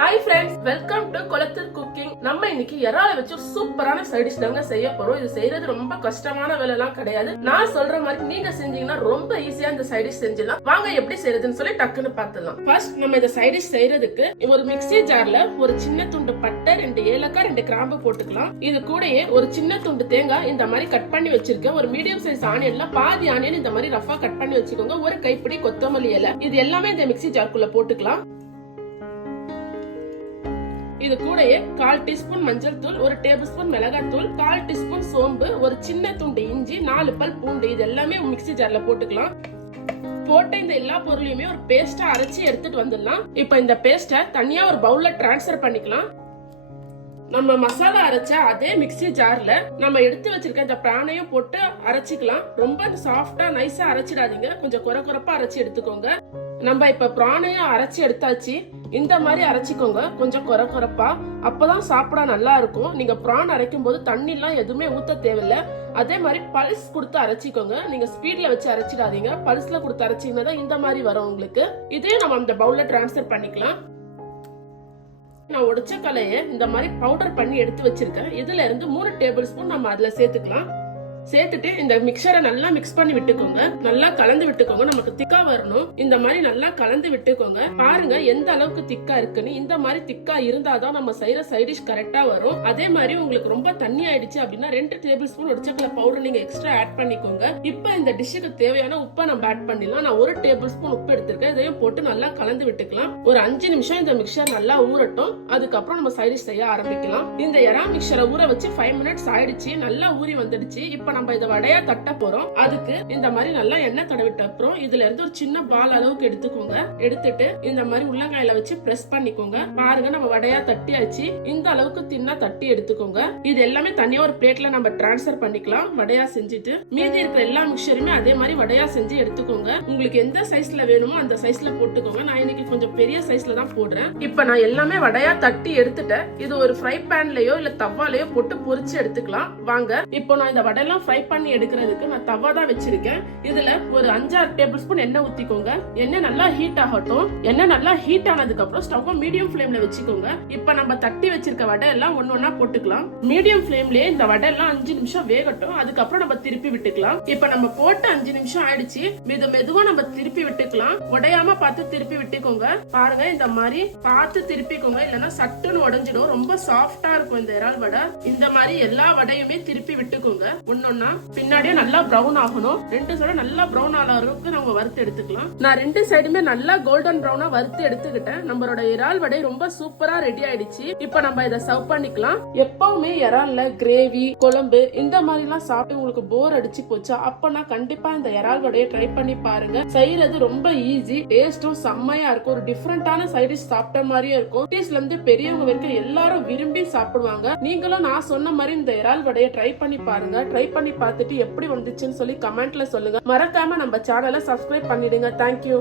Hi friends, welcome to Kolathur Cooking. நம்ம இன்னைக்கு இறால வச்சு சூப்பரான சைட் டிஷ் தாங்க செய்ய போறோம். இது செய்யறது ரொம்ப கஷ்டமான வேலைலாம் கிடையாது. நான் சொல்ற மாதிரி நீங்க செஞ்சீங்கன்னா ரொம்ப ஈஸியா இந்த சைட் டிஷ் செஞ்சிடலாம். வாங்க எப்படி செய்யறதுன்னு சொல்லி டக்குன்னு பார்த்துடலாம். ஃபர்ஸ்ட் நம்ம இந்த சைட் டிஷ் செய்யறதுக்கு ஒரு மிக்ஸி ஜார்ல ஒரு சின்ன துண்டு பட்டை, 2 ஏலக்காய், 2 கிராம்பு போட்டுக்கலாம். இது கூடயே ஒரு சின்ன துண்டு தேங்காய் இந்த மாதிரி கட் பண்ணி வச்சிருக்கேன். ஒரு மீடியம் சைஸ் ஆனியன்ல பாதி ஆனியன் இந்த மாதிரி ரஃபா கட் பண்ணி வச்சுக்கோங்க. ஒரு கைப்பிடி கொத்தமல்லி இலை, இது எல்லாமே இந்த மிக்ஸி ஜார்க்குள்ள போட்டுக்கலாம். இது கூடயே 1/4 டீஸ்பூன் மஞ்சள் தூள், 1 டேபிள் ஸ்பூன் மிளகாய் தூள், 1/4 டீஸ்பூன் சோம்பு, ஒரு சின்ன துண்டு இஞ்சி, 4 பல் பூண்டு, இது எல்லாமே மிக்ஸி ஜார்ல போட்டுக்கலாம். போட்ட இந்த எல்லா பொருளையுமே ஒரு பேஸ்டா அரைச்சி எடுத்துட்டு வந்துடலாம். இப்ப இந்த பேஸ்ட தனியா ஒரு பவுல்ல டிரான்ஸ்ஃபர் பண்ணிக்கலாம். நம்ம மசாலா அரைச்ச அதே மிக்ஸி ஜார்ல நம்ம எடுத்து வச்சிருக்க இந்த பிரானையும் போட்டு அரைச்சிக்கலாம். ரொம்ப சாஃப்டா நைஸா அரைச்சிடாதீங்க, கொஞ்சம் குறப்பா அரைச்சி எடுத்துக்கோங்க. நம்ம இப்ப பிரானையும் அரைச்சி எடுத்தாச்சு. இந்த மாதிரி அரைச்சிக்கோங்க, கொஞ்சம் குறப்பா, அப்பதான் சாப்பிட நல்லா இருக்கும். நீங்க பிரான் அரைக்கும் போது தண்ணி எல்லாம் எதுவுமே ஊத்த தேவையில்ல. அதே மாதிரி பல்ஸ் கொடுத்து அரைச்சிக்கோங்க. நீங்க ஸ்பீட்ல வச்சு அரைச்சிடாதீங்க, பல்ஸ்ல கொடுத்து அரைச்சிங்கன்னா தான் இந்த மாதிரி வரும் உங்களுக்கு. இதையும் நம்ம அந்த பவுல்ல டிரான்ஸ்ஃபர் பண்ணிக்கலாம். நான் உடைச்ச கலையை இந்த மாதிரி பவுடர் பண்ணி எடுத்து வச்சிருக்கேன். இதுல இருந்து 3 டேபிள் ஸ்பூன் நம்ம அதுல சேர்த்துக்கலாம். சேர்த்துட்டு இந்த மிக்சரை நல்லா மிக்ஸ் பண்ணி விட்டுக்கோங்க. நல்லா கலந்து விட்டுக்கோங்க. நமக்கு திக்கா வரணும். இந்த மாதிரி நல்லா கலந்து விட்டுக்கோங்க. பாருங்க எந்த அளவுக்கு திக்கா இருக்குன்னு. இந்த மாதிரி திக்கா இருந்தாதான் நம்ம செய்யற சைட் டிஷ் கரெக்டா வரும். அதே மாதிரி உங்களுக்கு ரொம்ப தண்ணி ஆயிடுச்சு அப்படின்னா 2 டேபிள் ஸ்பூன் உடைச்சக்கல பவுடர் நீங்க எக்ஸ்ட்ரா ஆட் பண்ணிக்கோங்க. இப்ப இந்த டிஷ்ஷுக்கு தேவையான உப்பை நம்ம ஆட் பண்ணிடலாம். நான் 1 டேபிள் ஸ்பூன் உப்பு எடுத்திருக்கேன். இதையும் போட்டு நல்லா கலந்து விட்டுக்கலாம். ஒரு 5 நிமிஷம் இந்த மிக்சர் நல்லா ஊறட்டும். அதுக்கப்புறம் நம்ம சைட் டிஷ் செய்ய ஆரம்பிக்கலாம். இந்த எறா மிக்சரை ஊற வச்சு 5 மினிட்ஸ் ஆயிடுச்சு. நல்லா ஊறி வந்துடுச்சு. இப்ப நம்ம இதை வடையா தட்ட போறோம். அதுக்கு இந்த மாதிரி நல்லா எண்ணெய் தடவிட்ட அப்புறம் இதுல இருந்து ஒரு சின்ன பால் அளவுக்கு எடுத்துக்கோங்க. எடுத்துட்டு இந்த மாதிரி உள்ளங்காயில வச்சு பிரஸ் பண்ணிக்கோங்க. பாருங்க நம்ம வடையா தட்டியாச்சு. இந்த அளவுக்கு தின்னா தட்டி எடுத்துக்கோங்க. இது எல்லாமே தனியா ஒரு பிளேட்ல நம்ம டிரான்ஸ்ஃபர் பண்ணிக்கலாம். வடையா செஞ்சுட்டு மீதி இருக்கிற எல்லா மிக்சருமே அதே மாதிரி வடையா செஞ்சு எடுத்துக்கோங்க. உங்களுக்கு எந்த சைஸ்ல வேணுமோ அந்த சைஸ்ல போட்டுக்கோங்க. நான் இன்னைக்கு கொஞ்சம் பெரிய சைஸ்ல தான் போடுறேன். இப்ப நான் எல்லாமே வடையா தட்டி எடுத்துட்டேன். இது ஒரு ஃப்ரை பேன்லயோ இல்ல தவாலையோ போட்டு பொரிச்சு எடுத்துக்கலாம். வாங்க இப்போ நான் இந்த வடையெல்லாம் ஃப்ரை பண்ணி எடுக்கிறதுக்கு நான் தவா தான் வச்சிருக்கேன். இதுல ஒரு 5-6 டேபிள் ஸ்பூன் எண்ணெய் ஊத்திக்கோங்க. எண்ணெய் நல்லா ஹீட் ஆகட்டும். எண்ணெய் நல்லா ஹீட் ஆனதுக்கு அப்புறம் ஸ்டவ் மீடியம் ஃப்ளேம்ல வச்சுக்கோங்க. இப்ப நம்ம தட்டி வச்சிருக்க வடை எல்லாம் ஒண்ணா போட்டுக்கலாம். மீடியம் ஃப்ளேம்லயே இந்த வடை எல்லாம் 5 நிமிஷம் வேகட்டும். அதுக்கப்புறம் நம்ம திருப்பி விட்டுக்கலாம். இப்ப நம்ம போட்டு 5 நிமிஷம் ஆயிடுச்சு. மெதுவா நம்ம திருப்பி விட்டுக்கலாம். உடையாம பார்த்து திருப்பி விட்டுக்கோங்க. பாருங்க இந்த மாதிரி பார்த்து திருப்பிக்கோங்க, இல்லைன்னா சட்டுன்னு உடைஞ்சிடும். ரொம்ப சாஃப்டா இருக்கும் இந்த இறால் வடை. இந்த மாதிரி எல்லா வடையுமே திருப்பி விட்டுக்கோங்க. ஒன்னொன்னா பின்னாடியே நல்லா பிரவுன் ஆகணும். 2 சைடும் நல்லா பிரவுன் ஆன அளவுக்கு நம்ம வறுத்து எடுத்துக்கலாம். நான் 2 சைடுமே நல்லா கோல்டன் பிரவுனா வறுத்து எடுத்துக்கிட்டேன். நம்மளோட இறால் வடை ரொம்ப சூப்பரா ரெடி ஆயிடுச்சு. இப்ப நம்ம இதை சர்வ் பண்ணிக்கலாம். எப்பவுமே இறால்ல கிரேவி, குழம்பு இந்த மாதிரி எல்லாம் சாப்பிட்டு உங்களுக்கு போர் அடிச்சு போச்சா, அப்பனா கண்டிப்பா இந்த இறால் வடையை ட்ரை பண்ணி பாருங்க. செய்யறது ரொம்ப ஈஸி, டேஸ்டும் செம்மையா இருக்கும். ஒரு டிஃபரெண்டான சைட் டிஷ் சாப்பிட்ட மாதிரியே இருக்கும். டீஸ்ல இருந்து பெரியவங்க வரைக்கும் எல்லாரும் விரும்பி சாப்பிடுவாங்க. நீங்களும் நான் சொன்ன மாதிரி இந்த இறால் வடையை ட்ரை பண்ணி பாருங்க. ட்ரை பண்ணி பார்த்துட்டு எப்படி வந்துச்சுன்னு சொல்லி கமெண்ட்ல சொல்லுங்க. மறக்காம நம்ம சேனலை சப்ஸ்கிரைப் பண்ணிடுங்க. தேங்க்யூ.